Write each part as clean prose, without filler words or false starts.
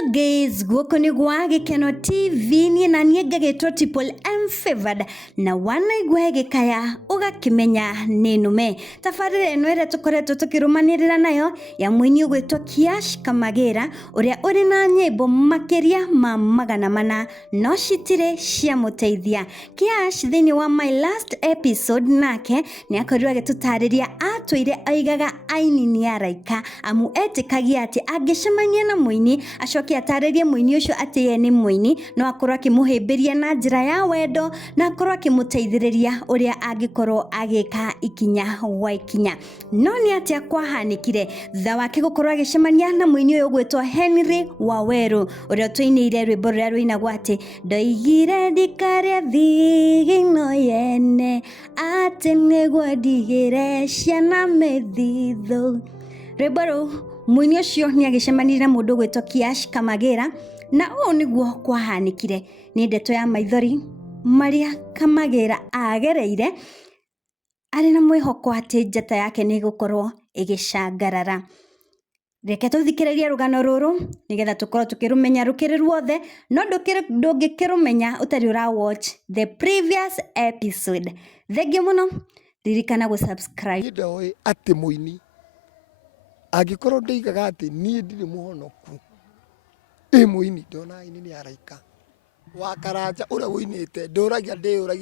Hello guys, guoko ni gwa Gikeno TV ni na niĩ ngagĩtwo Triple M Favored na wanaigua gĩkaya ũgakĩmenya nĩ nũme. Tabarĩra ĩno ĩrĩa tũkoretwo tũkĩrũmanĩrĩra nayo ya mũini ũgwĩtwo Kamagera ũrĩa ũrĩ na nyĩmbo makĩria ma 400 no citirĩ cia mũteithia. Thĩinĩ wa my last episode nake nĩ akorirwo agĩtũtarĩria atũire aigaga aini nĩ araika amu etĩkagia atĩ angĩcemania na mũini acoke atarĩrie mũini ũcio atĩ ye nĩ mũini no akorwo akĩmũhĩmbĩria na njĩra ya wendo na akorwo akĩmũteithĩrĩria ũrĩa angĩkorwo agĩka ikinya wa ikinya. No nĩ atĩa kwahanĩkire thutha wake gũkorwo agĩcemania na mũini ũyũ ũgwĩtwo WAWERU ũrĩa tũinĩire rwĩmbo rũrĩa rũinagwo atĩ ndoigire ndikarĩa thigino yene atĩ nĩguo ndigĩre ciana mĩthithũ. Rwĩmbo rũu mũini ũcio nĩ agĩcemanirie na mũndũ ũgwĩtwo Kamagera na ũũ nĩguo kwahanĩkire. Nĩ ndeto ya maithori marĩa Kamagera agereire arĩ na mwĩhoko atĩ njata yake nĩ gũkorwo ĩgĩcangarara. Reke tũthikĩrĩrie rũgano rũrũ nĩgetha tũkorwo tũkĩrũmenya rũkĩrĩ ruothe no ndũngĩkĩrũmenya ũtarĩ ũra watch the previous episode. Thengiũ mũno, ririkana gũsubscribe. Ndoĩ atĩ mũini angĩkorwo ndeigaga atĩ niĩ ndirĩ mũhonoku mũini ndona aini nĩ araika wa karanja ũrĩa ũinĩte ndĩũragia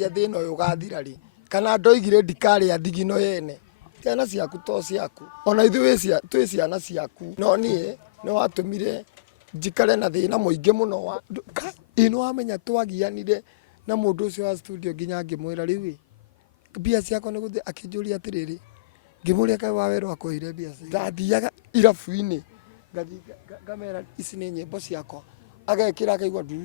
thĩna ũyũ ũgathira rĩ kana ndoigire ndikarĩa thigino yene. Ciana ciaku to ciaku ona ithuĩ twĩ ciana ciaku no niĩ nĩ watũmire njikare na thĩna mũingĩ mũno nĩ wamenya twagianire na mũndũ ũcio wa studio nginya ngĩmwĩra rĩu mbia ciakwa nĩ gũthiĩ akĩnjũria atĩrĩrĩ ngĩmũria kaĩ WAWERU akwĩire mbia ciakwa. Ndathiaga irabu-inĩ ngamera ici nĩ nyĩmbo ciakwa agekĩra akaigua atĩ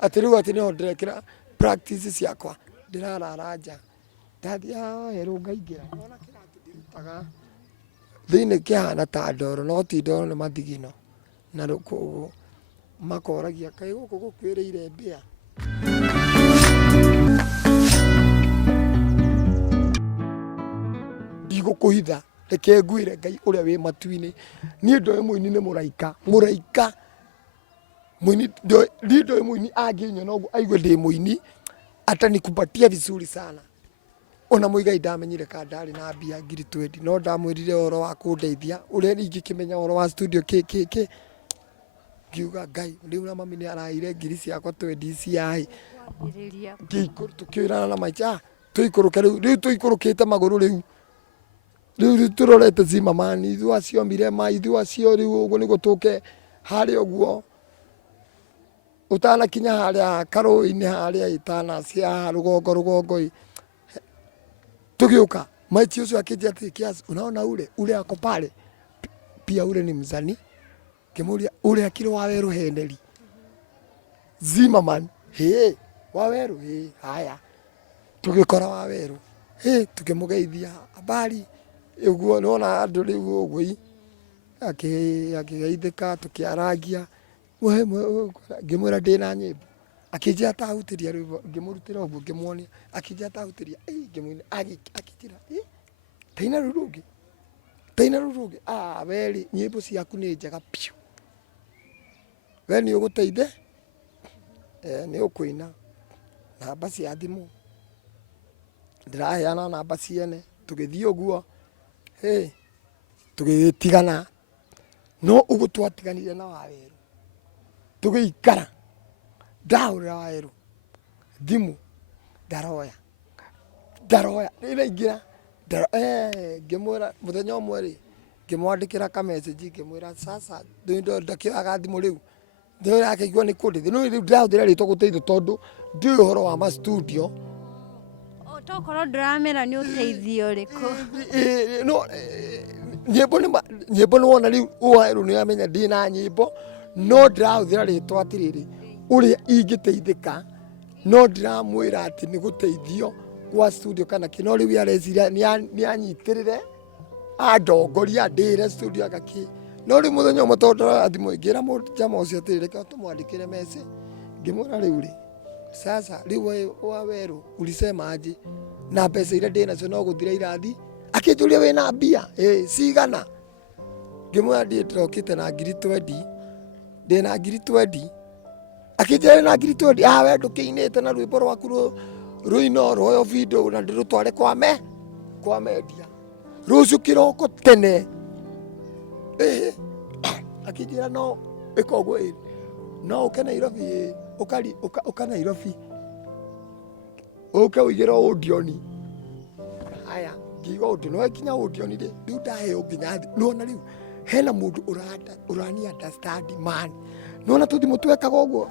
rĩu atĩ nĩho ndĩrekĩra practice ciakwa ndĩrarara nja. Ndathiĩ WAWERU ngaingĩra ona kĩratũ ndĩrutaga thĩinĩ kĩhana ta ndoro no ti ndoro nĩ mathigino na rũkũngũ makoragia kaĩ gũkũ gũkwĩrĩire mbĩa. Ndigũkũhitha reke ngwĩre Ngai ũrĩa wĩ matu-inĩ niĩ ndoĩ mũini nĩ mũraika mũini ndoĩ mũini angĩnyona ũguo aigue ndĩ mũini atanikupatia vizuri sana. Ona mũigai ndamenyire ka ndarĩ na mbia ngiri 20 no ndamwĩrire ũhoro wa kũndeithia ũrĩa ingĩkĩmenya ũhoro wa studio ngiuga Ngai rĩu na mami nĩ araire ngiri ciakwa 20 ciaĩ tũkĩrana na maica tũikũrũke rĩu tũikũrũkĩte magũrũ rĩu tũrorete Zimamani ithuĩ acio Mirema ithuĩ acio rĩu ũguo nĩguo tũke harĩa ũguo ũtanakinya harĩa karũĩ-inĩ harĩa itanacia rũgongo tũgĩũka maici ũcio akĩnjia atĩ kiasi unaona ule ako pale pia ule ni mzani kimuria ule akiri WAWERU henderi Zimamani WAWERU haya tũgĩkora WAWERU tukĩmũgeithia habari ũguo nona andũ rĩu ũguo akĩgeithĩka tũkĩaragia ngĩmwĩra ndĩna nyĩmbo akĩnjia atahutĩria rwĩmbo ngĩmũrutĩra ũguo ngĩmuonia akĩnjia atahutĩria ngĩmwĩra akĩnjĩra taina rũrũ rũngĩ weri nyĩmbo ciaku nĩ njega piũ we nĩ ũgũteithe nĩ ũkũina namba cia thimũ ndĩraheana namba ciene tũgĩthiĩ ũguo tũgĩtigana no ũguo twatiganire na WAWERU tũgĩikara ndahũrĩra WAWERU thimũ ndaroya rĩraingĩra ngĩmwĩra mũthenya ũmwe rĩ ngĩmwandĩkĩra ka message ngĩmwĩra sasa ndakĩoyaga thimũ rĩu ndĩrĩa akaigua nĩ kũndeithia no rĩu ndĩrahũthĩra rĩtwa gũteithio tondũ ndiũĩ ũhoro wa ma studio tokorwo ndĩramera nĩ ũteithio ũrĩkũ no nyĩmbo nĩ wona rĩu WAWERU nĩ amenya ndĩna nyĩmbo no ndĩrahũthĩra rĩtwa atĩrĩrĩ ũrĩa ingĩteithĩka no ndĩramwĩra atĩ nĩ gũteithio gwa studio kana kĩno rĩu areciria nĩ anyitĩrĩre andongoria ndĩre studio agakĩ no rĩu mũthenya ũmwe tondũ thimũ ĩngĩra mũjama ũcio atĩrĩrĩ reke tũmwandĩkĩre message ngĩmwĩra rĩu rĩ sasa rĩu WAWERU ulisema aje na mbeca iria ndĩ nacio no gũthira irathi akĩnjũria wĩna mbia cigana ngimwira ndĩrokĩte na ngiri 20 ndĩna ngiri 20 akĩnjĩra na ngiri 20 we ndũkĩinĩte na rwĩmbo rwaku rũino rwoyo video na ndĩrũtware kwa mendia rũciũ kĩroko tene akĩnjĩra no ĩka ũguo no ũke Nairobi ũka Nairobi ũke ũigĩre audioni haya ngiuga ũndũ no nginya audioni rĩu ndaheo nginya nona rĩu hena mũndũ ũrani understand man nona tũthimũ twekaga ũguo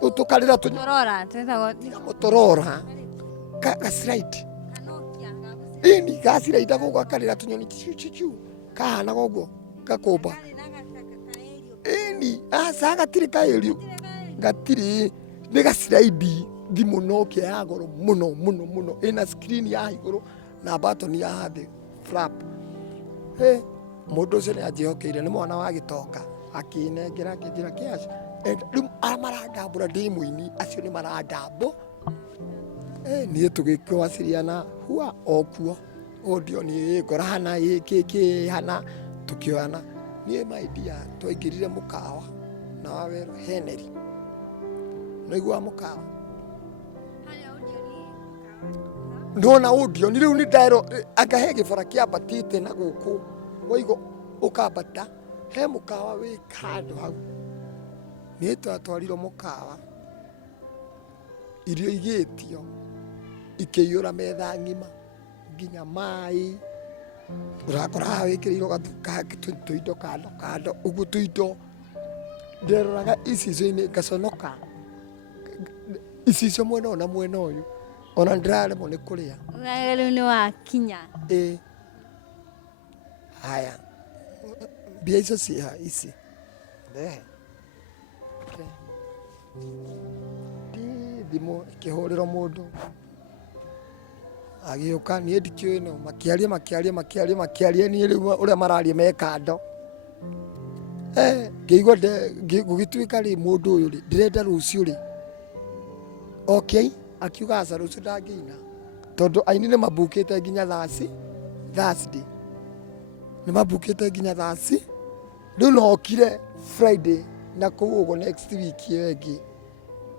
tũkarĩra tũtorora gaslide ini gaslide gũkũ gakarĩra tũnyoni kahanaga ũguo gakũmba ini aca gatirĩ kaĩriu gatirĩ nĩ gaslide thimũ Nokia ya goro mũno ĩna screen ya igũrũ na button ya thĩ flap mũndũ ũcio nĩ anjĩhokeire nĩ mwana wa gĩtoka akĩnengera akĩnjĩra cash rĩu marandambũra ndĩ mũini acio nĩ marandambũ niĩ tũgĩkwacĩriana hua okuo audio nĩ ngorahana kĩhana tũkĩoyana niĩ maidia twaingĩrire mũkawa na WAWERU Heneri naigua mũkawa ndona audio ni rĩu nĩ ndaero akahe gĩbara kĩambatĩte na gũkũ waigo ũkambata he mũkawa wĩ kando hau nĩ twatwarirwo mũkawa irio igĩtio ikĩiyũra metha ng'ima nginya maĩ ũrakora wĩkĩrĩirwo tũindo kando ũguo tũindo nderoraga icicio-inĩ ngaconoka icicio mwena ũyũ na mwena ũyũ ona ndĩraremwo nĩ kũrĩa rĩu nĩ wakinya haya mbia icio ciĩha ici thimũ ĩkĩhũrĩrwo mũndũ agĩũka niĩ ndikĩũĩ no makĩaria niĩ rĩu ũrĩa mararia me kando ngĩigua gũgĩtuĩka rĩ mũndũ ũyũ rĩ ndĩrenda rũciũ rĩ okay akiuga aca rũciũ ndangĩina tondũ aini nĩ mabukĩte nginya Thursday nĩ mabukĩte nginya Thursday rĩu nokire Friday na kũu ũguo next week ĩyo ĩngĩ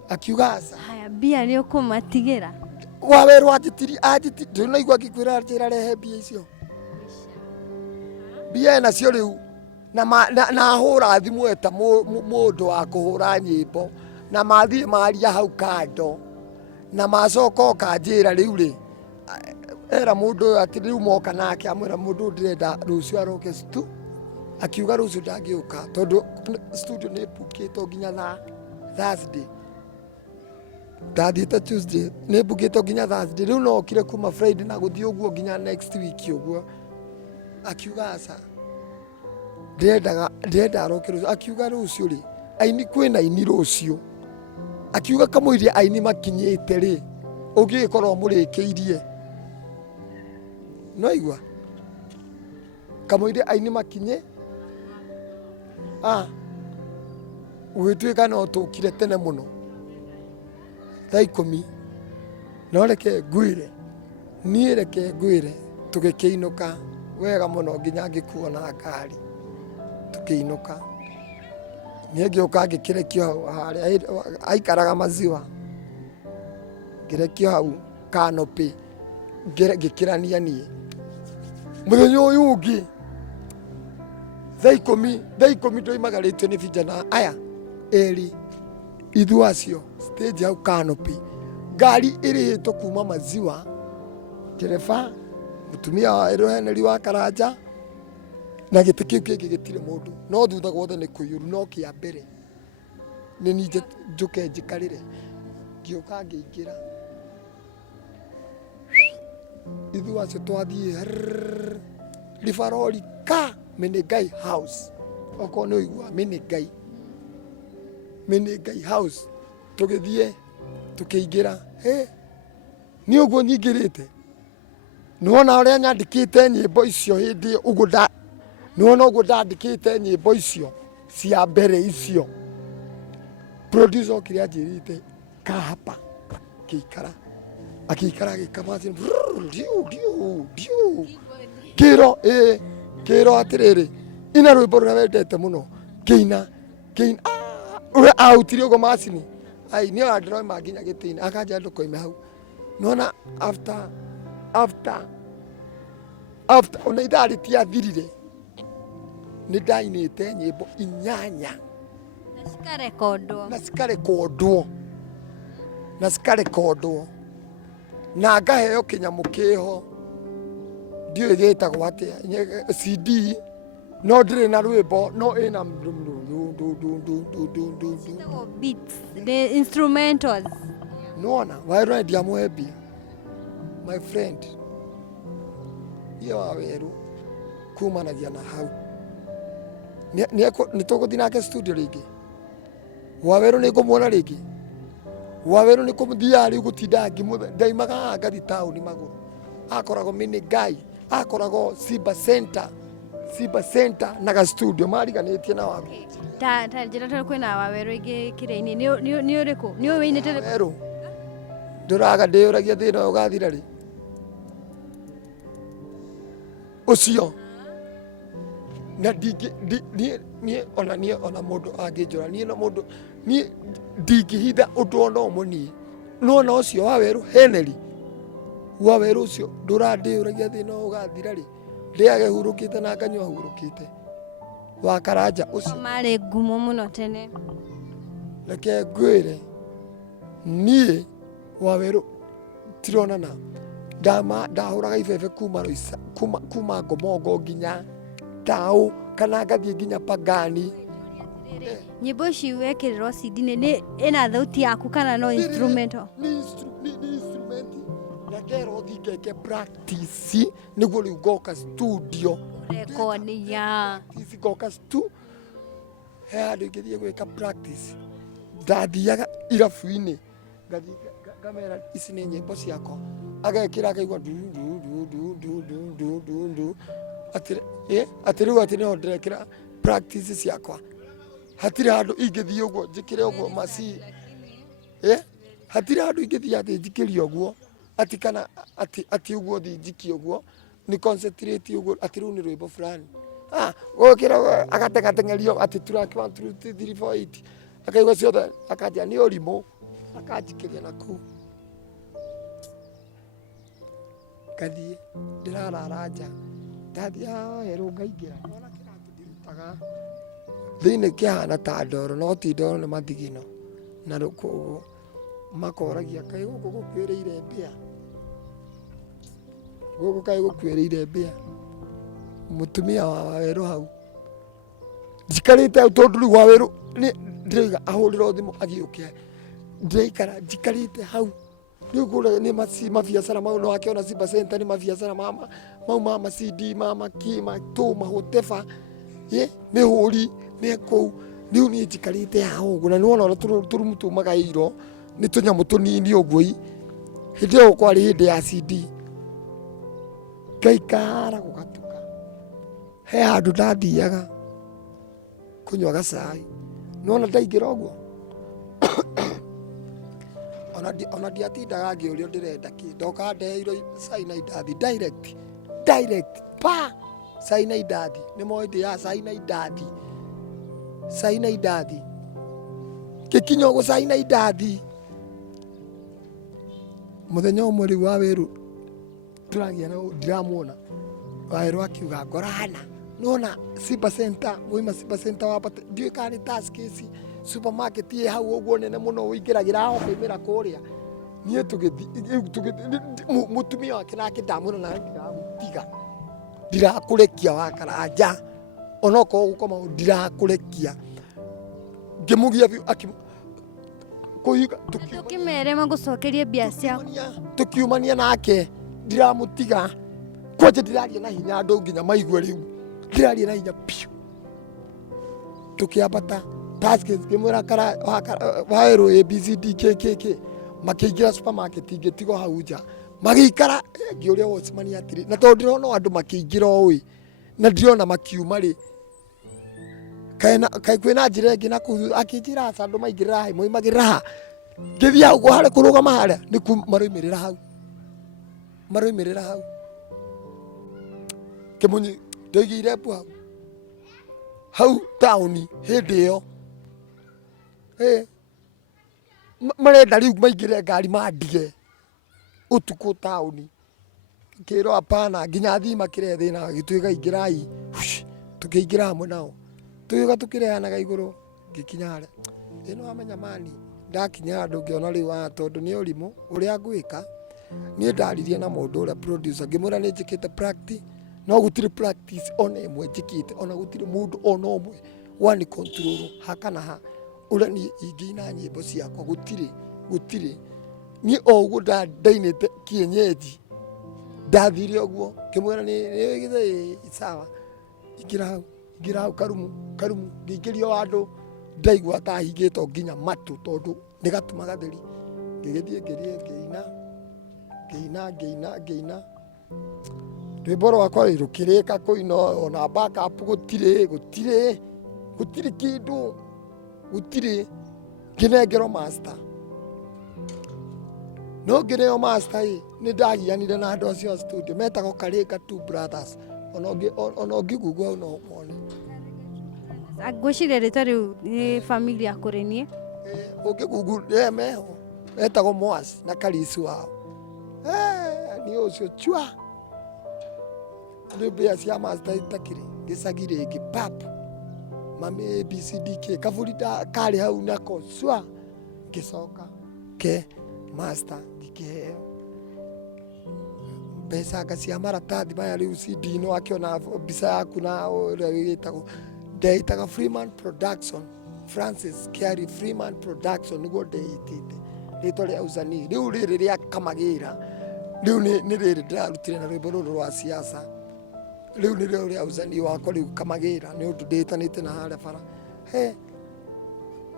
akiuga aca haya mbia nĩ ũkũmatigĩra WAWERU anjĩtiri ndũnaigua ngĩkwĩra njĩra rehe mbia icio mbia nacio rĩu na hũra thimũ eta mũndũ wa kũhũra nyĩmbo na mathiĩ maria hau kando na macoka okanjĩra rĩu rĩ era mũndũ ũyũ atĩ rĩu moka nake amwĩra mũndũ ndĩrenda rũciũ aroke akiuga rũciũ ndangĩũka tondũ studio nĩ bukĩtwo nginya Thursday ndathiĩte Tuesday nĩ bukĩtwo nginya Thursday rĩu nokire kuma Friday na gũthiĩ ũguo nginya next week ũguo akiuga aca ndĩrenda aroke rũciũ akiuga rũciũ rĩ aini kwĩna aini rũciũ akiuga kamũirie aini makinyĩte rĩ ũngĩgĩkorwo mũrĩkĩirie noigua kamũirie aini makinye gũgĩtuĩka no tũkire tene mũno thaa 10 no reke ngwĩre niĩ reke ngwĩre tũgĩkĩinũka wega mũno nginya ngĩkuo na ngari tũkĩinũka niĩ ngĩũka ngĩkĩrekio hau harĩa aikaraga maziwa ngĩrekio hau canopy ngĩkĩrania niĩ mũthenya ũyũ ũngĩ thaa 10 ndoimagarĩtio nĩ vijana aya erĩ ithu acio stage hau canopy ngari ĩrĩhĩtwo kuma maziwa ndereba mũtumia wa WAWERU Heneri wa Karanja na gĩtĩ kĩu kĩngĩ gĩtirĩ mũndũ no thutha guothe nĩ kũiyũru no kĩa mbere nĩ niĩ njũke njikarĩre ngĩũka ngĩingĩra ithu acio twathiĩ ribarori Minigai house okorwo nĩ ũigua Minigai house tũgĩthiĩ tũkĩingĩra nĩ ũguo nyingĩrĩte nĩwona ũrĩa nyandĩkĩte nyĩmbo icio hĩndĩ ũguo nĩwona ũguo ndandĩkĩte nyĩmbo icio cia mbere icio producer okire anjĩrĩte kahapa akĩikara agĩkama kĩro atĩrĩrĩ ina rwimbo rwa wendete muno keina ura autire ugo macini ai ni andro maginya gitini akanja ndukoime hau nona after ona ithari tiathirire ni ndainite nyimbo 8 na cikarekondwo na ngaheo kinyamu kiho ndiu gitagwo atia CD no ndire na rwimbo no ina beats the instrumentals nona WAWERU ndiamwebia my friend iyo WAWERU kumanagia na hau ni tuguthi nake studio ringi WAWERU ni ngumuona ringi WAWERU ni kumuthia ri gutinda ngaimaga ngathi town maguru akoragwo mini guy akoragwo Simba Center na ga studio mariganitie na waku ta njira ta kwina WAWERU ingi kire-ini ni uriku ni uwinite WAWERU nduraga ndiuragia thina ugathira ri ucio na ni ona mundu anginjura ni na mundu ni ndingihitha undu ona umuni no na ucio WAWERU heneri WAWERU ucio ndurandiuragia thina ugathira ri ndiage hurukite na nganywa hurukite wakaranja ucio mari ngumu muno tene reke ngwire nie WAWERU tironana ndahuraga ibebe kuma ngomongo nginya tau kana ngathie nginya pagani nyimbo ici wekirirwo CD ni ina thauti yaku kana no instrumental ni instrument na kero thikeke practice niguo riu ngoka studio recording ya ngoka stu he andu ngithie gwika practice ndathiaga irabu-ini ngathi kamera ici ni nyimbo ciakwa agekira akaigua du atiri wati ni ndrekira practice ciakwa hatire handu ingithie uguo njikire uguo maci hatire handu ingithie ati njikirie uguo ati kana ati uguo thi njiki uguo ni concentrate uguo ati riu ni rwimbo fulani gukira agatengatengerio ati track 1 2 3 4 8 akaigua ciothe akajia ni urimo akanjikiria naku kathie ndirararanja ndathia WAWERU ngaingira ona kiratu ndirutaga thiini kihana ta ndoro no ti ndoro ni mathigino na rukugu makoragia kai guku gukwiriire mbia guku kai gukwiriire mbia mutumia wa WAWERU hau njikarite tondu riu WAWERU ni ndiriga ahurira thimu agiukia ndiraikara njikarite hau riu kura ni mabiacara mau no akiona Simba Center ni mabiacara mama CD mama kima tu mahoteba mihuri me kou riu ni njikarite hau uguo na ni wona turumu tumagairo ni tunyamu tunini uguo hindi yo kwari hindi ya CD ngaikara gugatuka he handu ndathiaga kunywa gacai nona ndaingira uguo ona ndiatindaga ngiurio ndirenda ki ndoka ndeirwo cai na indathi direct pa cai na indathi ni moindi ya cai na indathi gikinya uguo cai na indathi muthenya umwe riu WAWERU turagia na ndiramuona WAWERU akiuga ngorana nona Simba Center muima Simba Center wapate ndiu kani task ici supermarket ye hau uguo nene muno wingiragira ho koimira kuria nie tugithi mutumia wake nake ndamuna na ngiramutiga ndirakurekia wakaranja onoko gukoma ndirakurekia ngimugia kuiga tukimere magucokerie mbia ciaku tukiumania nake ndiramutiga kwaje ndiraria na hinya andu nginya maigwe riu ndiraria na hinya piu tukiambata taskis kimwira kara WAWERU ABCD KKK makiingira supermarket ingitigo hau nja magikara ngiuria wacemani atiri na tondu ndirona andu makiingira oi na ndirona makiuma ri kai kwina njira ingi na akinjira andu maingirira hai moimagirira ngithia uguo hari kurugama haria niku maroimirira hau kimunyi ndoigire pu hau hau tauni hindi iyo marenda riu maingire ngari mandige utuku tauni kiro hapana nginya thima kire thina gituika ingirai tukiingira hamwe nao tuyuga tukireanaga iguru ngikinya haria ino amenya mani ndakinya andu ngiona riu tondu ni urimu uria ngwika nie ndaririe na mundu uria producer ngimwira ni njikite practice no gutire practice ona imwe njikite ona gutire mundu ona umwe one control hakana ha uria ni ingina nyimbo ciakwa gutire ni oguo ndainite kienyeji ndathire oguo ngimwira ni githe sawa ingira hau karumu ngĩingĩrio andũ ndaigua ta hingĩtwo nginya matu tondu nĩ gatuma gatheri ngĩgĩthiĩ ngĩina rwĩmbo rwakwa rũkĩrĩka kũina ona backup gũtirĩ kĩndũ gũtirĩ ngĩnengerwo master no ngĩneo master nĩ ndagianire na andũ acio a studio metagwo Karĩnga Two Brothers ona ũngĩgugua hau no mone ngwĩciria rĩtwa rĩu nĩ family ya kũrenie ũngĩgugua meho metagwo Moas na Karisu wao nĩ ũcio chua rĩu mbĩa cia master itakĩrĩ gĩcagi rĩngĩ pap mami ABCDK kaburi karĩ hau nako cua ngĩcoka ke master ngĩkĩheo mbeca ngacia maratathi maya rĩu CD ino akĩona mbica yaku na ũrĩa wĩtagwo ndeitaga Freeman Production Francis Kiari Freeman Production nĩguo ndeitĩte rĩtwa rĩa usanii rĩu rĩrĩ rĩa Kamagera rĩu nĩ rĩrĩ ndĩrarutire na rwĩmbo rũrũ rwa siasa rĩu nĩ rĩo rĩa usanii wakwa rĩu Kamagera nĩ ũndũ ndĩtanĩte na harĩa bara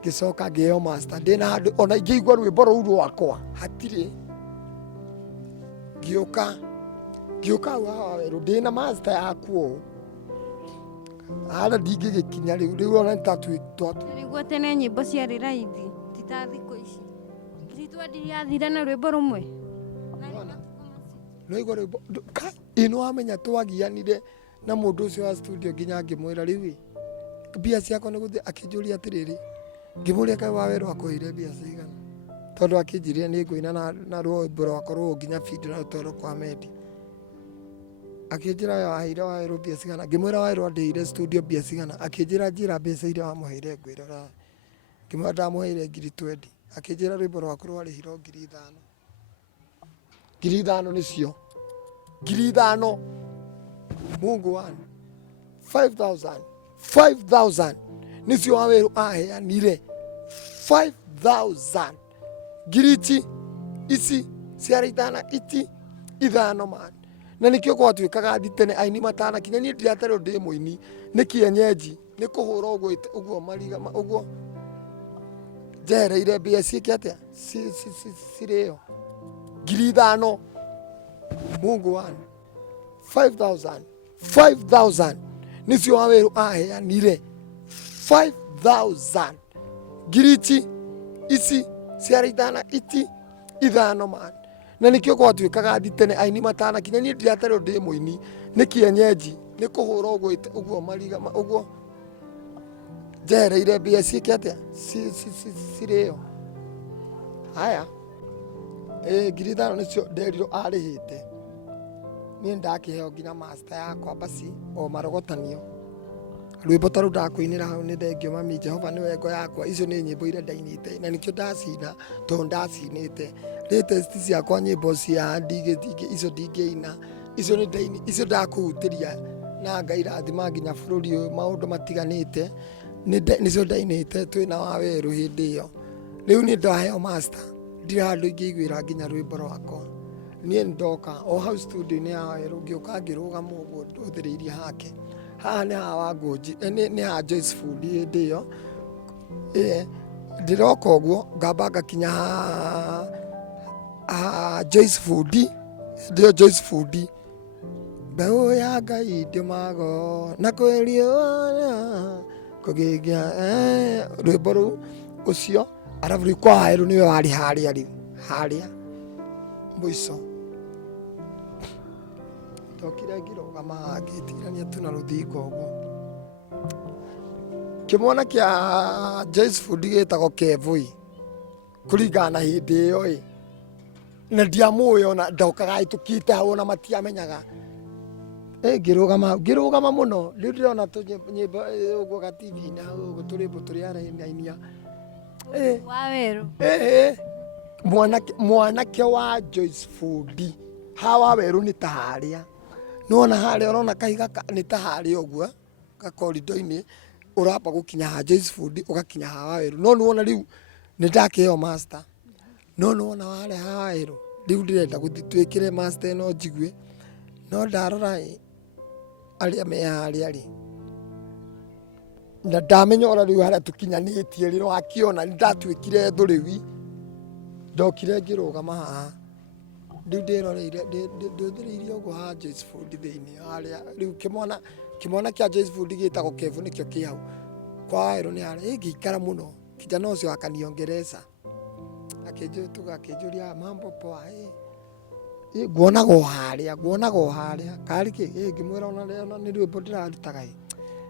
ngĩcoka ngĩheo master ndĩna handũ ona ingĩigua rwĩmbo rũu rwakwa hatirĩ ngĩũka hau WAWERU ndĩna master yakuo ara ndingĩgĩkinya rĩu ona nĩguo tene nyĩmbo ciarĩ raithi ti ta thikũ ici ngiri Twendy yathire na rwĩmbo rũmwe noigua rwĩmbo ĩno wamenya twagianire na mũndũ ũcio wa studio nginya ngĩmwĩra rĩu mbia ciakwa nĩ gũthiĩ akĩnjũria atĩrĩrĩ ngĩmũria kaĩ WAWERU akũheire mbia cigana tondu akĩnjĩrire nĩ ngũina na rwĩmbo rwakwa rũu nginya video na rũtwarwo kwa media akĩnjĩra waheire WAWERU mbia cigana ngĩmwĩra WAWERU andeire studio mbia cigana akĩnjĩra mbeca iria wamũheire ngwĩrora ngĩmwĩra ndamũheire ngiri 20 akĩnjĩra rwĩmbo rwaku rwarĩhirwo 5,000 nĩcio 5,000 Mungu wangu 5,000 nĩcio WAWERU aheanire 5,000 ngiri ici ciarĩ ithano man na nikio gwatuĩkaga thi tene aini matanakinya niĩ ndiratarwo ndĩ mũini nĩ kienyeji nĩ kũhũra ũguo mariga ũguo njereire mbia ciĩke atĩa cirĩo 5,000 Mungu wangu 5,000 nĩcio WAWERU aheanire 5,000 ngiri ici ciarĩ ithano man na nikio gwatuĩkaga thi tene aini matanakinya niĩ ndiratarwo ndĩ mũini nĩ kienyeji nĩ kũhũra ũguo mariga ũguo njereire mbia ciĩke atĩa cirĩo haya 5,000 nĩcio nderirwo arĩhĩte niĩ ndakĩheo nginya master yakwa basi o marogotanio rwĩmbo ta rũu ndakwĩinĩra hau nĩ thengio mami Jehova nĩwe ngo yakwa icio nĩ nyĩmbo iria ndainĩte na nikĩo ndacina tondũ ndacinĩte latest ciakwa nyĩmbo cia icio ndingĩina icio ndakũhutĩria na Ngai rathima nginya bũrũri ũyũ maũndũ matiganĩte nĩcio ndainĩte twĩna WAWERU hĩndĩ ĩyo rĩu nĩ ndaheo master ndirĩ handũ ingĩiguĩra nginya rwĩmbo rwakwa niĩ ndoka o hau studio-inĩ ya WAWERU ngĩũka ngĩrũgama ũguo ndũthĩrĩirie hake haha nĩ ha Wangũnji nĩ ha Joyce Food hĩndĩ ĩyo ndĩroka ũguo ngamba ngakinya Joyce Food ndio Joyce Food mbeũ ya Ngai ndĩmago na kwĩrio kũgĩgia rwĩmbo rũu ũcio arabu rĩu kwa WAWERU nĩwe warĩ harĩa mũico ndokire ngĩrũgama ngĩtigithania tu na rũthingo ũguo kimwana kia Joyce Food gitagwo Kevui kuringana na hindi iyo na ndiamuyo na ndokaga itukite hau na matiamenyaga ngirugama muno riu ndirona nyimbo uguo ga TV na uguo turimbo turi arainia WAWERU mwanake wa Joyce Food ha WAWERU ni ta haria nona haria urona kahiga ni ta haria uguo ka corridor-ini uramba gukinya ha Joyce Food ugakinya ha WAWERU no nuona riu ni ndakeo master no nuona wale ha WAWERU riu ndirenda guthitwikire master no njigue no ndarora aria me haria ri na ndamenya ora riu haria tukinyanitie riro akiona ndatwikire thuriwi ndokire ngirugama haha riu ndiroreire nduthireirie uguo ha Joyce Food thiini haria riu kimwana kia Joyce Food gitagwo Kevu nikio ki hau kwa WAWERU ni haria ingiikara muno kijana ucio akaniongereza akinjuria mambo poa nguonaga haria kari ki ngimwira ona ni rwimbo ndirarutaga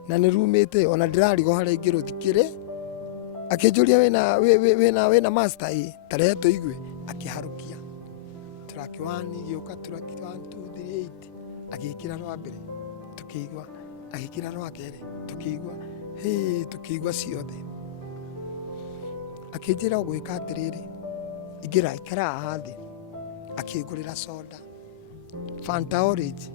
na ni rumite ona ndirarigo haria ingiruthikire akinjuria wina master tarehe tuigue akiharukia track 1 gioka track 1 2 3 8 agikira rwa mbere tukigwa agikira rwa kere tukigwa ciothe akinjira gwika atiriri igira ikara hathi akigurira soda Fanta orange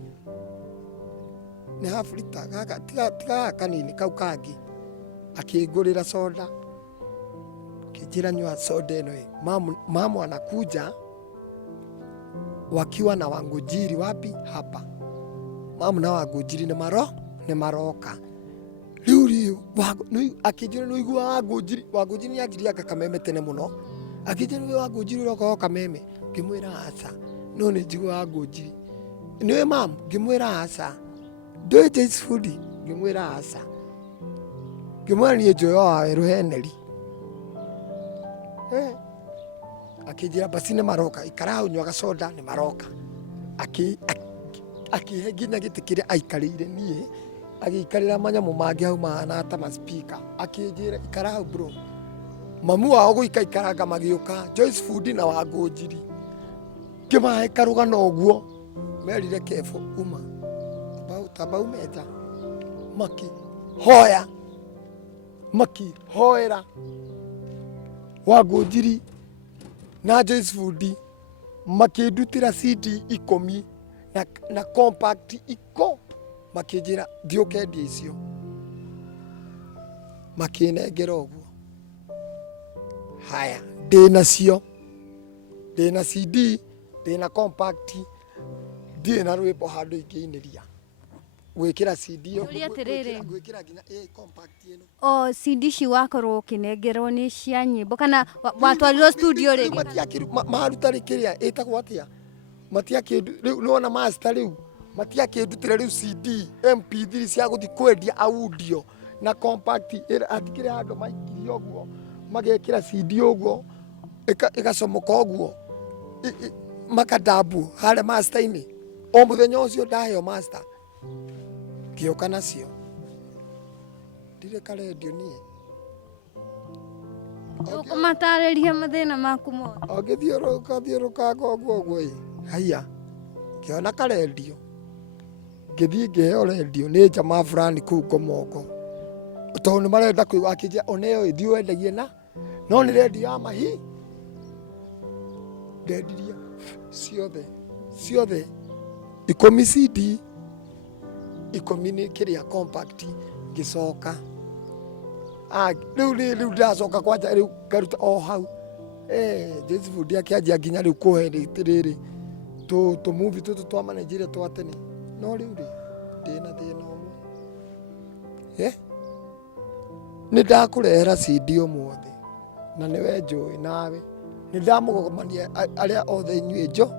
ni half liter gaka tiga kanini kau kangi akigurira soda kijira nywa soda ino mamu anakuja wakiwa na Wangujiri wapi hapa mamu na Wangujiri ni maroka riu akijira no igua Wangujiri ni agiria Kakameme tene muno akijira Wangujiri roko Kameme ngimwira aca no ni njigua Wangujiri niwe mamu ngimwira aca ndoi Joyce Food ngimwira aca ngimwira ni njoyo WAWERU heneri akijira basi ni maroka ikara hau nywaga soda ni maroka akihe nginya giti kiria aikarire nie agikarira manyamu mangi hau mahana ta maspika akijira ikara hau bro mamu wao guikaikaranga magiuka Joyce Food na Wangujiri kimahe karuga na uguo merire Kevo uma tabau meja maki hoera Wangujiri na Joyce Food makindutira CD 10 na compact iko makijira thiokendia icio makinengera uguo haya ndina CD ndina compact ndina rwimbo handu ingiiniria gwikira CD gwikira nginya compact ino CD ci wakorwo ukinengerwo ni cia nyimbo kana watwarirwo studio ri maruta rikiria itagwo atia matiakindu riu nona master riu matiakindutira riu CD MP3 cia guthi kwendia audio na compact atikire handu maikirio guo magekira CD uguo igacomoka uguo makadabu hare master-ini o muthenya ucio ndaheo master ngioka nacio ndire karedio nie ukumatareria mathina maku mothe ngithiuruka uguo haya kiona karedio ngithii ngiheo redio ni jamaa fulani kuu Komoko tondu ni marenda kuigua akijia oneo ithi wendagie na no ni redio ya mahi ndendirie ciothe 10 CD 10 ni kiria compact ngicoka riu ndacoka kwanja riu ngaruta o hau Joyce Food akianjia nginya riu kuhe riri tu movie twa Nigeria twa tene no riu ndina thina umwe ni ndakurehera CD umuthi na niwe njui nawe ni ndamugomania aria othe inyue njo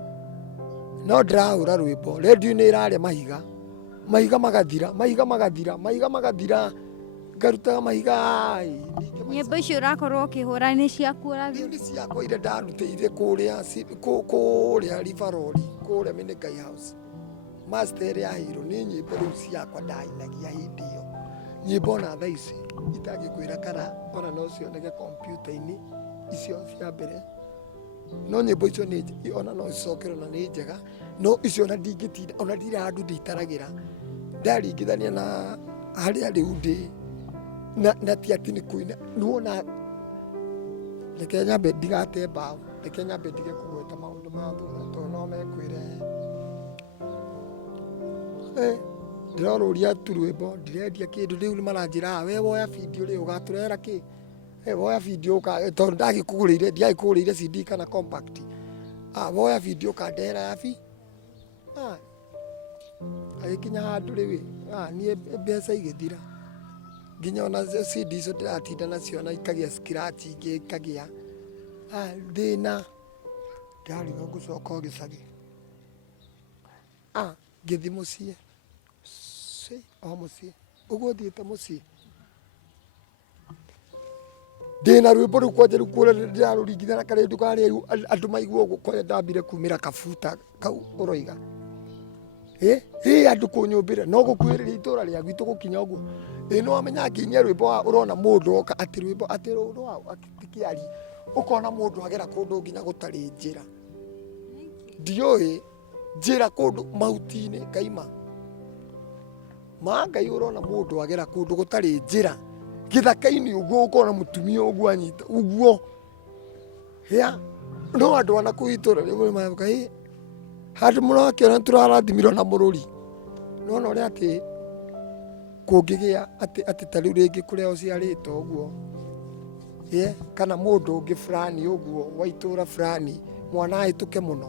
no ndiraura rwimbo redio ni iraria mahiga magathira ngaruta mahiga nyimbo icio urakorwo ukihura ni ciakwa ni ciakwa ire ndarutire kuria Riveroli kuria Minigai House master ya hiro ni nyimbo riu ciakwa ndainagia hindi iyo nyimbo na thaa ici itangĩkwĩra kana ona no cioneke kompiuta-inĩ icio cia mbere, no nyimbo icio ona no cicokerwo na nĩ njega, no icio ona ndingĩtinda ona ndirĩ handũ ndĩitaragĩra ndaringithania na harĩa rĩu ndĩ na ti atĩ nĩ kũina nĩwona. Reke nyambe ndigate mbaũ, reke nyambe ndige kũgweta maũndũ ma thutha tondũ no mekwĩre ndĩrorũria tu rwĩmbo ndirendia kĩndũ. Rĩu nĩmaranjĩra we woya video rĩ ũgatũrehera kĩ, woya video tondũ ndiagĩkũgũrĩire CD kana compact, woya video ũkandehera yabi. Agĩkinya handũ rĩu niĩ mbeca igĩthira, nginya ona CD icio ndĩratinda nacio na ikagĩa scratch ingĩ ikagĩa thĩna. Ndarigwo ngũcoka o gĩcagi ngĩthi mũciĩ o mũciĩ ũguo thiĩte mũciĩ ndĩna rwĩmbo rũu kwanja rĩu kuona ndĩrarũringithia na karĩndũ karĩa rĩu andũ maigua ũguo kwanja ndambire kumĩra kabuta kau ũroiga andũ kũnyũmbĩra no gũkuhĩrĩria itũra rĩa gwitũ gũkinya ũguo. No wamenya nginyia rwĩmbo ũrona mũndũ oka atĩ rwĩmbo atĩ rũrũ wao akĩari ũkona mũndũ agera kũndũ nginya gũtarĩ njĩra. Ndiũĩ njĩra kũndũ mahuti-inĩ kaima Ngai ũrona mũndũ agera kũndũ gũtarĩ njĩra gĩthaka-inĩ ũguo ũkona mũtumia ũguo anyita ũguo no andũ ana kũu itũra rĩmwe maga handũ mũrakĩona tũrarathimirwo na mũrũri. Nona ũrĩa atĩ kũngĩgĩa atĩ ta rĩu rĩngĩ kũrĩa ũciarĩtwo ũguo kana mũndũ ũngĩ fulani ũguo wa itũra fulani mwana ahĩtũke mũno,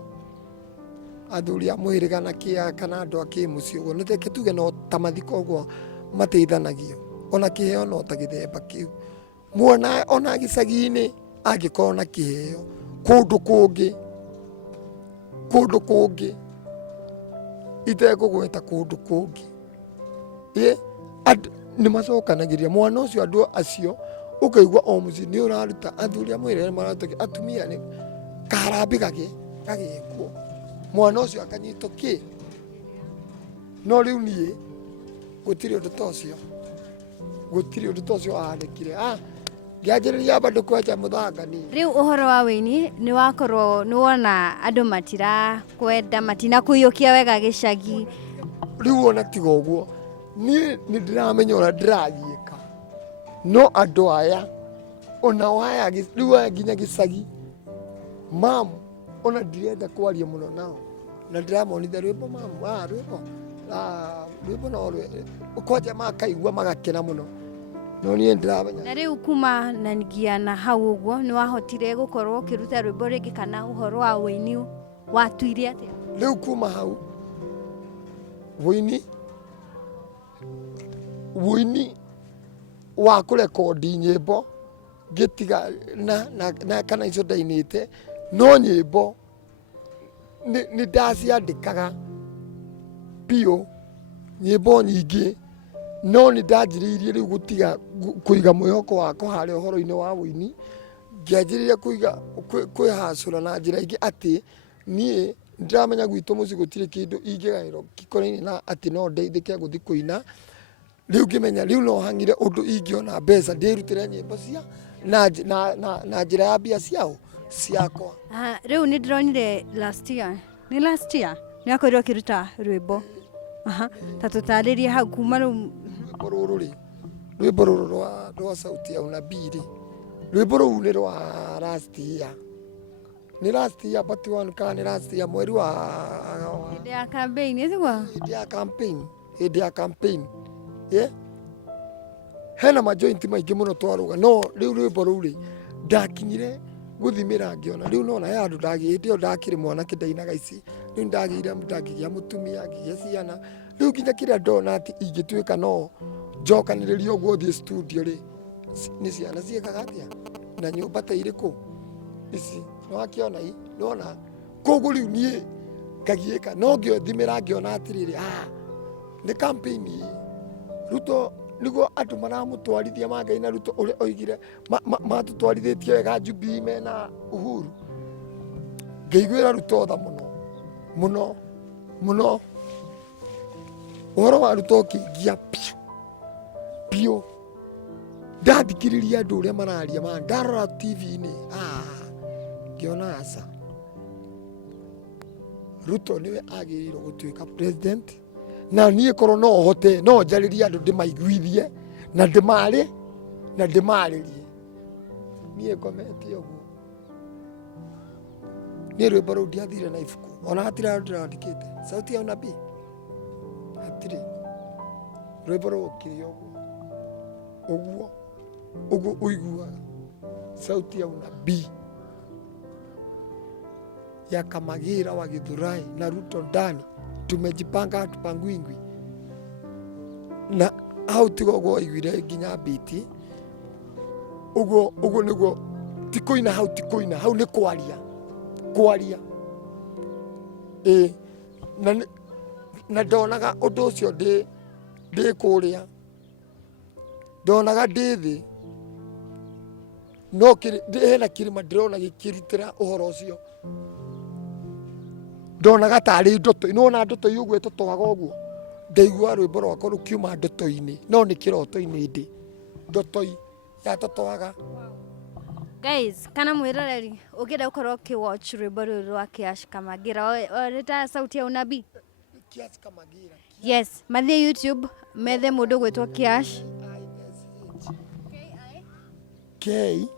athuri a mũhĩrĩga na kĩaya kana andũ a kĩmũciĩ ũguo, nĩreke tuge no ta mathiko ũguo mateithanagio, ona kĩheo no ta gĩthemba kĩu. Mwana ona gĩcagi-inĩ angĩkorwo na kĩheo kũndũ kũngĩ itekũgweta kũndũ kũngĩ nĩ macokanagĩria mwana ũcio andũ acio ũkaigua o mũciĩ nĩ ũraruta athuri a mũhĩrĩga nĩmararuta atumia nĩ karambi gagĩkwo mwana ũcio akanyitwo kĩ. No rĩu niĩ gũtirĩ ũndũ ta ũcio wahanĩkire. Ngĩanjĩrĩria bado kwenja mũthangani. Rĩu ũhoro wa wĩini nĩ wakorwo nĩ wona andũ matirakwenda matinakũiyũkia wega gĩcagi. Rĩu ona tiga ũguo niĩ nĩ ndĩramenya ũrĩa ndĩragiĩka, no andũ aya ona waya rĩu aya nginya gĩcagi mamu ona ndirenda kwaria mũno nao na ndĩramonithia rwĩmbo mamu rwĩmbo no kwanja makaigua magakena mũno. No niĩ ndĩramenya. Na rĩu kuma na ngia na hau ũguo nĩ wahotire gũkorwo ũkĩruta rwĩmbo rĩngĩ kana ũhoro wa wĩini watuire atĩa? Rĩu kuma hau wĩini wa kũrekondi nyĩmbo ngĩtiga na kana icio ndainĩte, no nyĩmbo nĩ ndaciandĩkaga biũ nyĩmbo nyingĩ, no nĩ ndanjĩrĩirie rĩu gũtiga kũiga mwĩhoko wakwa harĩa ũhoro-inĩ wa wĩini. Ngĩanjĩrĩria kwĩhacũra na njĩra ingĩ atĩ niĩ ndĩramenya gwitũ mũciĩ gũtirĩ kĩndũ ingĩgaĩrwo gĩkonainie na atĩ no ndeithĩke gũthiĩ kũina. Rĩu ngĩmenya rĩu no hang'ire ũndũ ingĩona mbeca ndĩrutĩre nyĩmbo cia na njĩra ya mbia ciakwa. Rĩu nĩ ndĩronire last year nĩ wakorirwo ũkĩruta rwĩmbo ta tũtarĩrie hau kuma rĩu. Rwĩmbo rũrũ rwa sauti ya unabii rwĩmbo rũu nĩ rwa last year, nĩ last year but one kana nĩ last year mweri wa hĩndĩ ya campaign ĩtigwa hĩndĩ ya campaign hena majointi maingĩ mũno twarũga, no rĩu rwĩmbo rũu ndakinyire gũthimĩra ngĩona rĩu nona he andũ ndagĩte o ndakĩrĩ mwanake ndainaga ici, rĩu ndagĩgĩa mũtumia ngĩgĩa ciana, rĩu nginya kĩrĩa ndona atĩ ingĩtuĩka no njokanĩrĩrie ũguo thiĩ studio nĩ ciana ciĩkaga atĩa na nyũmba ta irĩkũ ici nĩwakĩona nona koguo rĩu niĩ ngagiĩka no ngĩthimĩra ngĩona atĩrĩrĩ nĩ campaign Ruto nĩguo andũ maramũtwarithia Mangai na Ruto ũrĩa oigire matũtwarithĩtie wega Jubilee mena Uhuru. Ngĩiguĩra Ruto tha mũno ũhoro wa Ruto ũkĩingia biũ ndathikĩrĩria andũ ũrĩa mararia ndarora TV-inĩ ngĩona aca Ruto nĩwe agĩrĩirwo gũtuĩka president na niĩ korwo no hote no njarĩrie andũ ndĩmaiguithie na ndĩmarĩrie niĩ ngomete ũguo niĩ rwĩmbo rũu ndiathire na ibuku ona hatirĩ ndĩrandĩkĩte sauti ya unabii hatirĩ rwĩmbo rũu kĩrĩ ũguo ũiguaga sauti ya unabii ya Kamagera wa Githurai na Ruto ndani tumejipanga hatupangwingwi na hau tigo gwaiguire nginya biti ũguo nĩguo ti kũina hau nĩ kwaria na ndonaga ũndũ ũcio ndĩ kũrĩa ndonaga ndĩ thĩ no hena kĩrĩma ndĩrona gĩkĩrutĩra ũhoro ũcio ndonaga tarĩ ndoto nona ndoto ũguo ĩtotwaga ũguo ndaigua rwĩmbo rwakwa rũkiuma ndoto-inĩ no nĩ kĩroto-inĩ ndĩ ndoto-i yatotwaga. Guys, kana mwiroreri ukenda ukorwo ukiwatch rwĩmbo rũrũ rwa Kiash Kamagera oreta sauti ya unabii Kiash Kamagera yes mathie YouTube methe mũndũ gwĩtwo Kiash K-I-K-A-S-A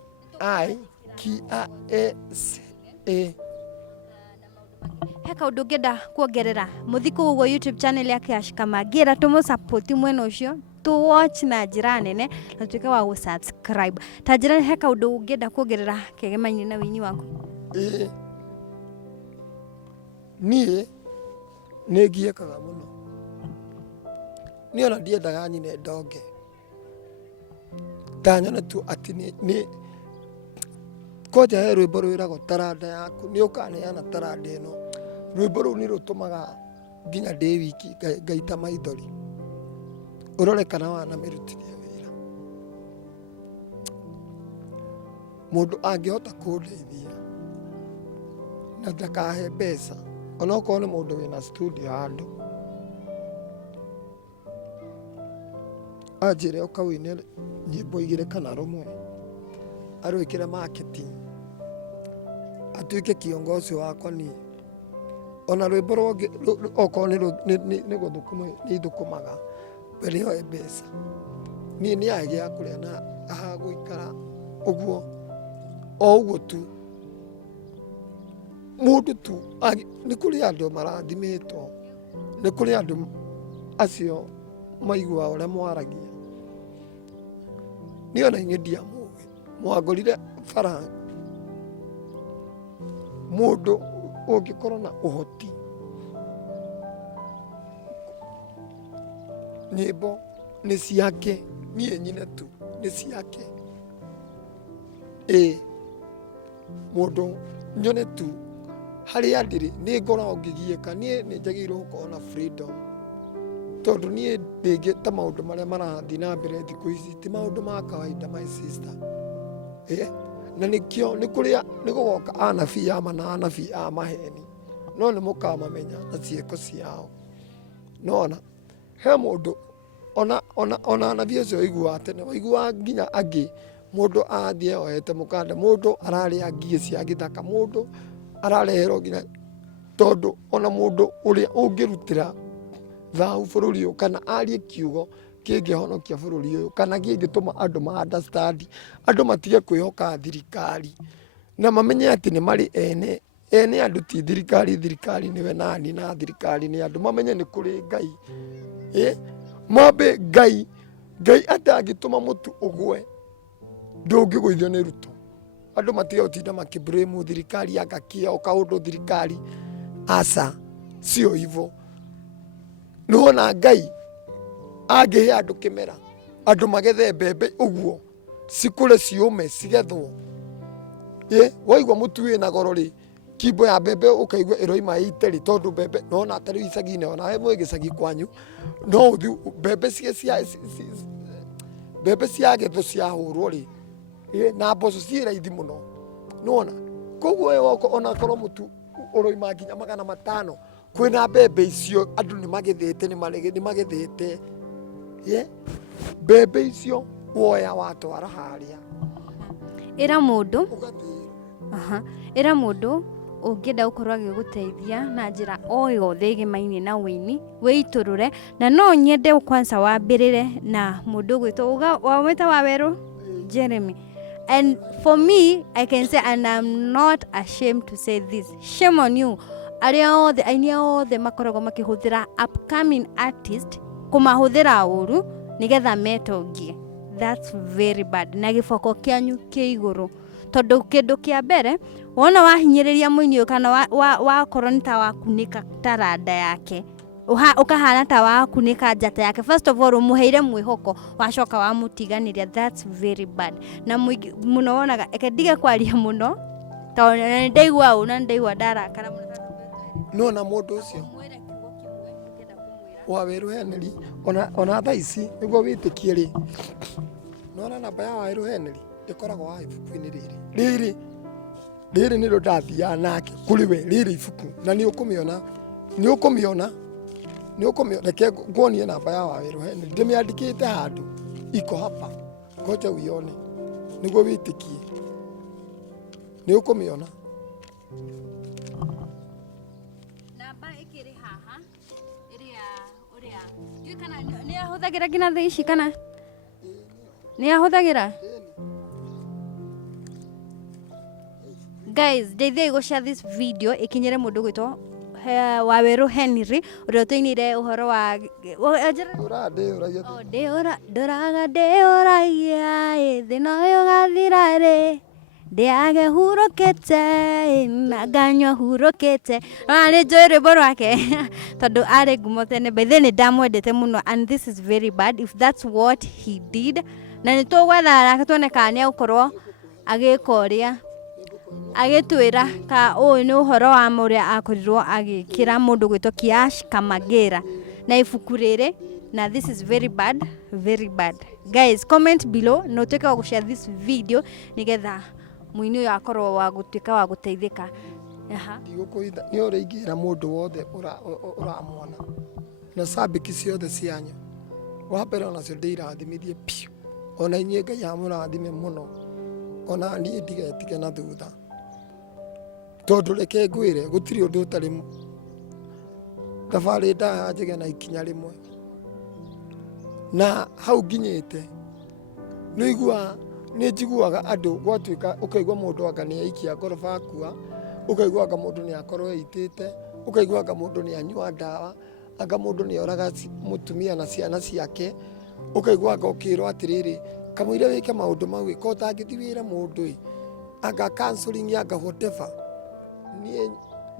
he kaũndũ ũngĩenda kuongerera mũthi kũu YouTube channel ya Kiash Kamagera tũmũsupport mwena ũcio to watch na njĩra nene na tuĩke wa gũ-subscribe ta njĩra he kaũndũ ũngĩenda kuongerera kegema-inĩ na wĩini waku niĩ nĩ ngiĩkaga mũno niĩ ona ndiendaga nyine ndonge ndanyone tu atĩ nĩ koja he rwĩmbo rwĩragwo taranda yaku nĩ ũkaneana taranda ĩno rwĩmbo rũu nĩ rũtũmaga nginya ndĩ wiki ngaita maithori ũrore kana wanamĩrutithia wĩra mũndũ angĩhota kũndeithia na ndakahe mbeca onokorwo nĩ mũndũ wĩna studio handũ anjĩre ũka wĩine nyĩmbo 2 kana rũmwe arwĩkĩre marketing atuĩke kiongozi wakwa niĩ ona rwĩmbo rwongĩ okorwo nĩ gũthũkũma nĩ ithũkũmaga mbere ĩyo mbeca niĩ nĩ agĩa kũrĩa na agũikara ũguo o ũguo tu mũndũ tu nĩ kũrĩ andũ marathimĩtwo nĩ kũrĩ andũ acio maigua ũrĩa mwaragia niĩ ona inyuĩ ndiamũĩ mwangorire bara mũndũ ũngĩkorwo na ũhoti nyĩmbo nĩ ciake niĩ nyine tu nĩ ciake mũndũ nyone tu harĩa ndĩrĩ nĩ ngoragwo ngĩgiĩka niĩ nĩ njagĩrĩirwo gũkorwo na freedom tondũ niĩ rĩngĩ ta maũndũ marĩa marathiĩ na mbere thikũ ici ti maũndũ ma kawaida my sister na nĩkĩo nĩ kũrĩa nĩ gũgoka anabii ama na anabii a maheni no nĩ mũkamamenya na ciĩko ciao nona he mũndũ ona anabii ũcio waiguaga tene waiguaga nginya angĩ mũndũ athiĩ oete mũkanda mũndũ ararĩa ngie cia gĩthaka mũndũ arareherwo nginya tondũ ona mũndũ ũrĩa ũngĩrutĩra thau bũrũri ũyũ kana arie kiugo kĩngĩhonokia bũrũri ũyũ kana kĩngĩtũma andũ ma-understand andũ matige kwĩhoka thirikari na mamenye atĩ nĩ marĩ ene andũ ti thirikari nĩwe nani na thirikari nĩ andũ mamenye nĩ kũrĩ Ngai mambe Ngai atangĩtũma mũtu ũgwe ndũngĩgũithio nĩ Ruto andũ matige gũtinda makĩblame thirikari agakia o kaũndũ thirikari aca cio ivo nĩwona Ngai angĩhe andũ kĩmera andũ magethe mbembe ũguo cikũre ciũme cigethwo waigua mũtu wĩna goro rĩ kimbo ya mbembe ũkaigua ĩroima ĩiterĩ tondũ mbembe nona tarĩ icagi-inĩ ona he mwĩ gĩcagi kwanyu no ũthiĩ mbembe ciagethwo ciahũrwo rĩ na mboco ciĩ raithi mũno nona koguo onakorwo mũtu ũroima nginya 500 kwĩna mbembe icio andũ nĩ magethete mbembe icio woya watwara haria ira mundu ugathira ira mundu ungĩenda gũkorwo agĩgũteithia na njĩra o yothe ĩgĩmainie na wĩini wĩitũrũre, na no nyende kwanza wambĩrĩre na mũndũ ũgwĩtwo wamwĩta WAWERU Jeremy. And for me, I can say, and I'm not ashamed to say this, shame on you, aini othe makoragwo makĩhũthĩra upcoming artist kũmahũthĩra ũru nĩgetha metongie. That's very bad. Na gĩboko kĩanyu kĩ igũrũ, tondũ kĩndũ kĩa mbere wona wahinyĩrĩria mũini kana wakorwo nĩ ta wakunĩka taranda yake, ukahana ta wakunĩka njata yake, first of all umuheire mwĩhoko wacoka wamũtiganĩria. That's very bad. Na mũno wonaga ekendige kwaria mũno tondũ ndaigua ũũ na ndaigua ndarakara mũno no na mũndũ ũcio WAWERU Henry ona thaa ici nĩguo wĩtĩkie rĩ, nona namba ya WAWERU Henry ĩkoragwo wa ibuku-inĩ rĩrĩ nĩrĩo ndathiaga nake kũrĩ we, rĩrĩ ibuku na nĩũkũmĩona reke nguonie namba ya WAWERU Henry, ndĩmĩandĩkĩte handũ iko hapa, ngoja uione nĩguo wĩtĩkie, nĩũkũmĩona. namba ĩkĩrĩ haha ũrĩa kana nĩ ahũthagĩra nginya thaa ici kana nĩ ahũthagĩra. Guys, ndeithiai gũshare this video ikinyire mũndũ gwĩtwo WAWERU Henry ũrĩa ũtũinire ũhoro wa ndũraga ndĩũragia thĩna ũyũ gathira rĩ, ndĩage hurũkĩte na nganyua hurũkĩte. Nĩ njũĩ rwĩmbo rwake tondũ arĩ ngumo tene, by then ndamwendete mũno, and this is very bad if that's what he did. Na nĩ tũgwetha nake tuone kana nĩ agũkorwo agĩka ũrĩa agĩtwĩra ka ũyũ nĩ ũhoro wa mũrĩa akorirwo agĩkĩra mũndũ gwĩtwo Kamagera na ibuku rĩrĩ, na this is very bad, very bad. Guys, comment below na ũtuĩke wa gũshare this video nĩgetha mũini ũyũ akorwo wa gũtuĩka wa gũteithĩka. Ndigũkũitha nĩ ũrĩingĩra mũndũ wothe ũramwona na sabiki ciothe cianyu, wambere onacio ndĩirathimithie piũ, ona inyuĩ Ngai amũrathime mũno, ona niĩ ndigetige na thutha, tondũ reke ngwĩre gũtirĩ ũndũ ũtarĩ thabarĩ ndaya njĩge na ikinya rĩmwe, na hau nginyĩte nĩ njiguaga andũ gwatuĩka ũkaigua mũndũ anga nĩ aikia ngoroba akua, ũkaigua anga mũndũ nĩ akorwo eitĩte, ũkaigua anga mũndũ nĩ anyua ndawa, anga mũndũ nĩ oraga mũtumia na ciana ciake, ũkaigua anga ũkĩrwo atĩrĩrĩ kamũire wĩke maũndũ mau ko ũtangĩthi wĩra mũndũ anga counseling anga whatever. Niĩ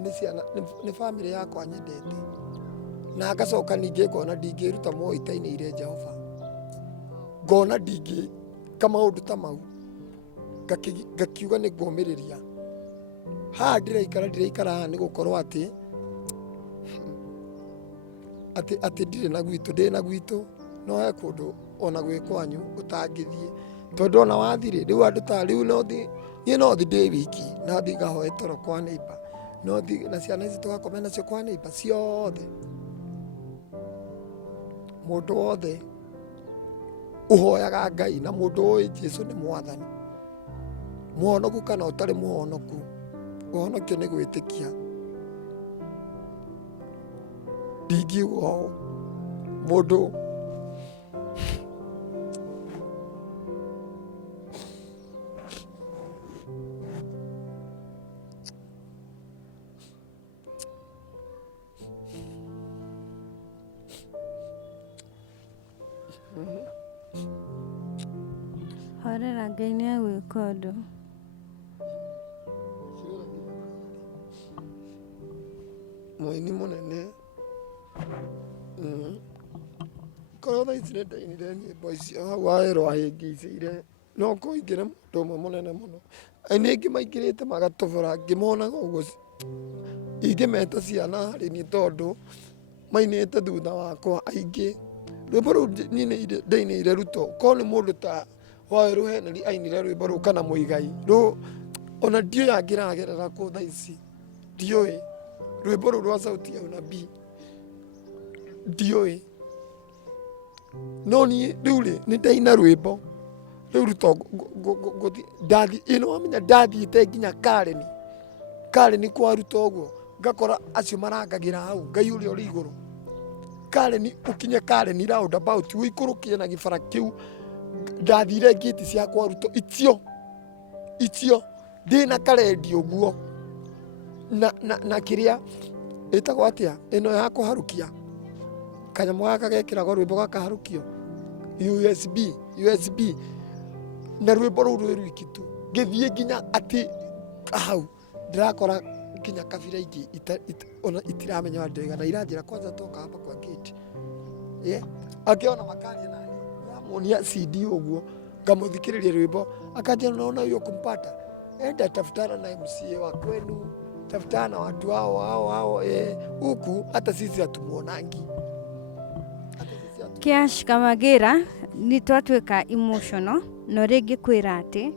nĩ ciana nĩ family yakwa nyendete, na ngacoka ningĩ ngona ndingĩruta moĩta-inĩ ire Jehova, ngona ndingĩka maũndũ ta mau, ngakiuga nĩ ngũmĩrĩria haha ndĩraikara haha nĩ gũkorwo atĩ ndirĩ na gwitũ, ndĩ na gwitũ no he kũndũ ona gwĩ kwanyu ũtangĩthiĩ, tondũ ona wathirĩ rĩu andũ ta rĩu niĩ no thi ndĩ wiki na thi ngahoe toro kwa neighbor, no thi na ciana ici tũgakome nacio kwa neighbor ciothe. Mũndũ wothe ũhoyaga Ngai na mũndũ ũĩ Jesũ nĩ mwathani, mũhonoku kana ũtarĩ mũhonoku, ũhonokio nĩ gwĩtĩkia. Ndingiuga ũũ mũndũ horera Ngai nĩ agwĩka ũndũ. Mũini mũnene korwo thaa ici nĩndainire nyĩmbo icio hau WAWERU ahĩngĩicĩire, no kũingĩre mũndũ ũmwe mũnene mũno, aini aingĩ maingĩrĩte magatobora, ngĩmonaga ũguo ingĩmeta ciana harĩ niĩ tondũ mainĩte thutha wakwa aingĩ. Rwĩmbo rũu ndainĩire Ruto, korwo nĩ mũndũ ta WAWERU Henry ainire rwĩmbo rũu kana Mũigai ona ndiũĩ angĩragerera kũ thaa ici, ndiũĩ rwĩmbo rũu rwa sauti ya unabii, ndiũĩ no ni riu ni ndaina rwimbo riu ruto ndathi ino amenya ndathiite nginya Kareni kwa ruto guo ngakora acio marangagira hau ngai uria uri iguru Kareni ukinye Kareni roundabout wikurukie na gibara kiu ndathire ngiti ciakwa ruto icio ndina karendi uguo na kiria itagwo atia ino ya kuharukia kanyamu gaka gekiragwo rwimbo gakaharukio USB na rwimbo ruu rwi rwikitu ngithie nginya ati hau ndirakora nginya kabira ingi ona itiramenya andega na iranjira kwanza toka hapa kwa gate akiona makari nani amonia CD uguo ngamuthikiriria rwimbo akaja naona huyo kumpata enda tafutana na MCA wa kwenu tafutana na watu hao huku hata sisi hatumuonangi Kiash Kamagera ni twatuika emotional no ringi kwira ati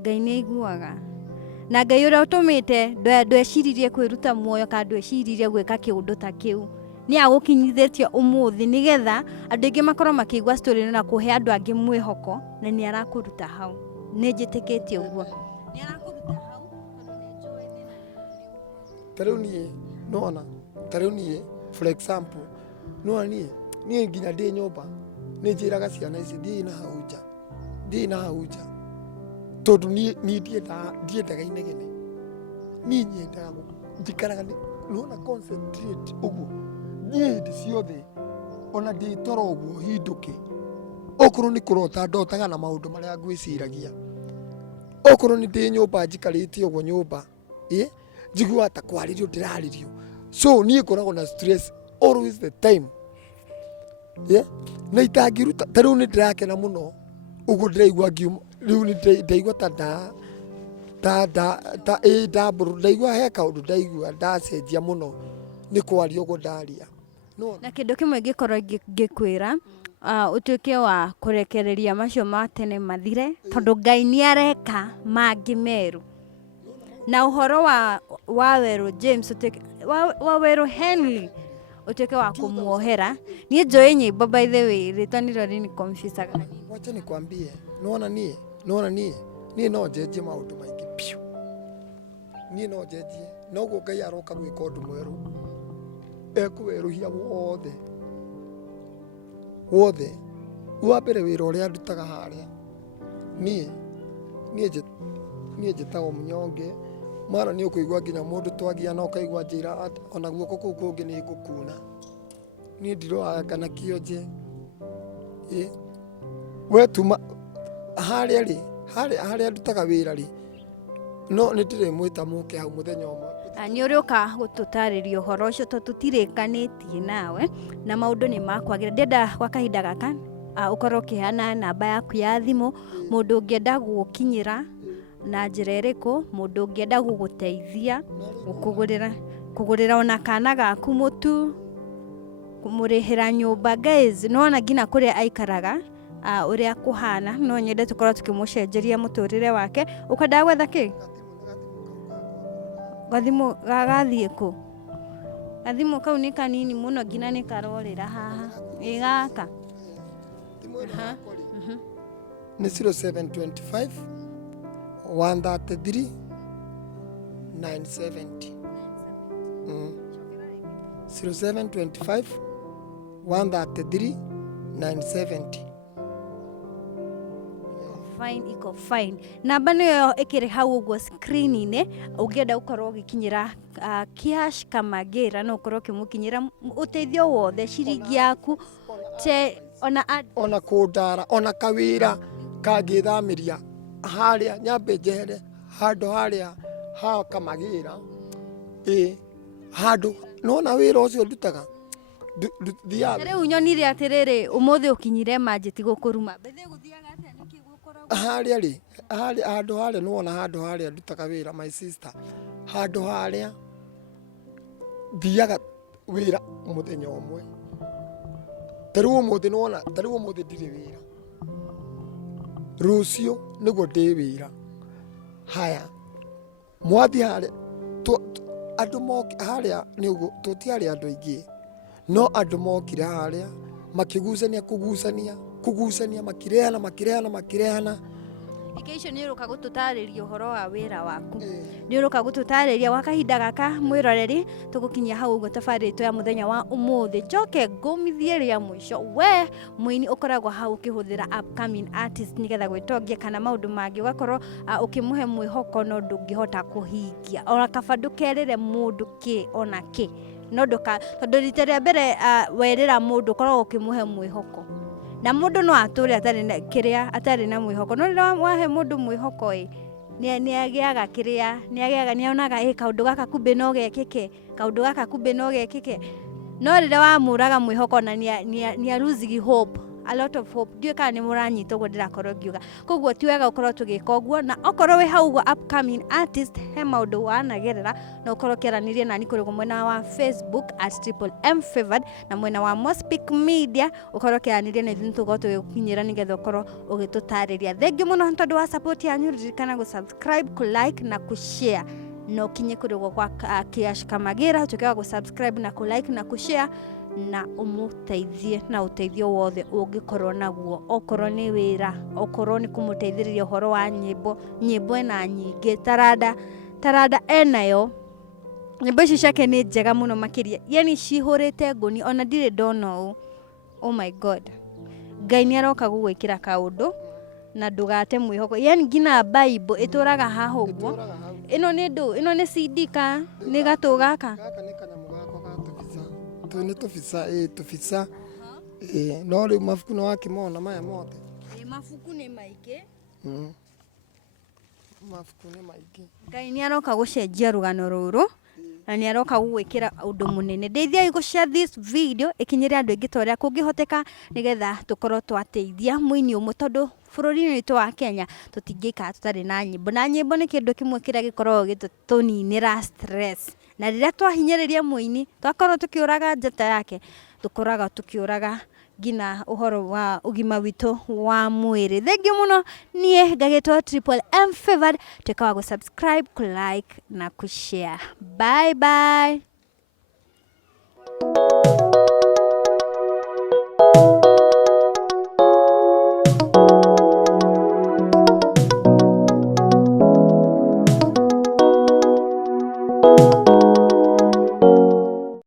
Ngai ni aiguaga na Ngai uria utumite ndweciririe kwiruta muoyo ka ndweciririe gwika kiundu ta kiu ni agukinyithitie umuthi nigetha andu ingi makorwo makigwa story na kuhe andu angi mwihoko na ni arakuruta hau ni njitikitie uguo ni arakuruta hau tondu ni njoi thina tariu nie nona tariu nie for example nona nie nginya ndi nyumba ni njiraga ciana ici ndi na hauja tondu ni ndiendaga inegene ni nyendaga njikaraga nona concentrate uguo ni ndi ciothe ona ndi toro uguo hinduke okorwo ni kurota ndotaga na maundu maria ngwiciragia okorwo ni ndi nyumba njikarite uguo nyumba njigua ta kwaririo ndiraririo so ni koragwo na stress always the time na itangiruta tariu ni ndirakena muno uguo ndiraigua riu ni ndaigua ndamburu ndaigua he kaundu ndaigua ndacenjia muno ni kwaria uguo ndaria na kindu kimwe ngikorwo ngikwira utuike wa kurekereria macio ma tene mathire tondu Ngai ni areka mangi meru na uhoro wa WAWERU James WAWERU Henry utuike wa kumuohera ni njoi nyimbo by the way ritwa niro ni confuse kana wacha nikwambie nona nie no njenjie maundu maingi piu nie no njenjie no guo Ngai aroka gwika undu mweru ekuweruhia wothe wa mbere wira uria ndutaga haria nie njitagwo munyonge mara ni ukuigua nginya mundu twagia na ukaigua njira ona guoko kuu kungi ni ngukuna ni ndiroaga kana kionje we tuma haria ndutaga wira no ni ndirimwita muke hau muthenya umwe ni uriuka gututariria uhoro ucio tutirikanitie nawe na maundu ni makwagira ndenda gwa kahinda gaka ukorwo ukihana namba yaku ya thimu mundu ungienda gukinyira na njira iriku mundu ungienda guguteithia kugurira ona kana gaku mutu kumurihira nyumba guys nona ngina kuria aikaraga uria kuhana no nyende tukorwo tukimucenjeria muturire wake ukada gwetha ki gathimu gagathie ku gathimu kau ni kanini muno ngina ni karorira haha igaka ni 0725 133 970 0725 133 970 fine iko fine namba niyo ikiri hau uguo screen-ini ungienda ukorwo ugikinyira Kiash Kamagera no ukorwo ukimukinyira uteithio wothe ciringi yaku te ona kundara ona kawira kangithamiria haria nyambe njehere handu haria ha Kamagera handu nona wira ucio ndutaga thiaga riu nyonire atiriri umuthi ukinyire manjiti gukuruma bethe guthiaga atia niki gukora haria handu haria nona handu haria ndutaga wira my sister handu haria thiaga wira muthenya umwe tariu umuthi nona tariu umuthi ndiri wira rucio niguo ndi wira haya mwathi haria andu moki haria niguo tutiari andu aingi no andu mokire haria makigusania kugusania makirehana Icio nä å rå ka gå tå tarä ria å horo wa wä ra waku nä å rå ka gå tå tarä ria wakahinda gaka mwä roreri tå gå kinyia hau å guo tabarä two ya må thenya wa å må thä njoke ngåmithie rä a må ico we må ini å koragwo hau å kä hå thä ra nä getha gwä tongia kana maå ndå mangä å gakorwo å kä må he mwä hoko no ndå ngä hota kå hingia ona kaba ndå kerä re må ndå kä ona kä no tondå rita rä a mbere werä ra må ndå å koragwo å kä må he mwä hoko na mundu no ature atarĩ na mwĩhoko no rĩrĩa wahe mundu mwĩhoko nĩ agĩaga nĩ onaga kaũndũ gaka kumbe no gekĩke no rĩrĩa wamũraga mwĩhoko na nĩ losing hope a lot of hope ndiũ kana nĩ mũranyita ũguo ndĩrakorwo ngiuga koguo ti wega ũkorwo tũgĩka ũguo na okorwo wĩ hau upcoming artist he maũndũ wanagerera na ũkorwo kĩaranĩria nani kũrĩ mwena wa Facebook @MFavored na mwena wa Mospic Media ũkorwo kĩaranĩria na ithuĩ tũkorwo tũgĩkinyĩra nĩgetha ũkorwo ũgĩtũtarĩria thengiũ mũno tondũ wa support yanyu ririkana gũ-subscribe, ku-like na ku-share no kinye kũrĩ gwa Kamagera tuĩke wa gũ-subscribe na ku-like na ku-share na umuteithie na uteithio wothe ũngĩkorwo naguo okorwo nĩ wĩra okorwo nĩ kũmũteithĩrĩria ũhoro wa nyimbo ena nyingĩ taranda enayo nyimbo ici ciake nĩ njega mũno makĩria yani cihũrĩte ngũni ona ndirĩ ndona ũũ oh my god Ngai nĩ aroka gũgwĩkĩra kaũndũ na ndũgate mwĩhoko yani ngina Bible ĩtũraga haha ũguo ĩno nĩ CD ka nĩ gatũ gaka nĩ kanyamũ gako nĩ tũbica no rĩu mabuku nĩ wakĩmona maya mothe mabuku nĩ maingĩ mabuku nĩ maingĩ Ngai nĩ aroka gũcenjia rũgano rũrũ na nĩ aroka gũgwĩkĩra ũndũ mũnene ndeithia gũ-share this video ĩkinyĩre andũ aingĩ ta ũrĩa kũngĩhoteka nĩgetha tũkorwo twateithia mũini ũmwe tondũ bũrũri-inĩ witũ wa Kenya tũtingĩikara tũtarĩ na nyimbo nĩ kĩndũ kĩmwe kĩrĩa gĩkoragwo gĩtũninĩra stress na rĩrĩa twahinyĩrĩria mũini twakorwo tũkĩũraga njata yake tũkoraga tũkĩũraga ngina ũhoro wa ũgima witũ wa mwĩrĩ thengiũ mũno niĩ ngagĩtwo MFavored tuĩka wa gũ-subscribe, ku-like na ku-share bye bye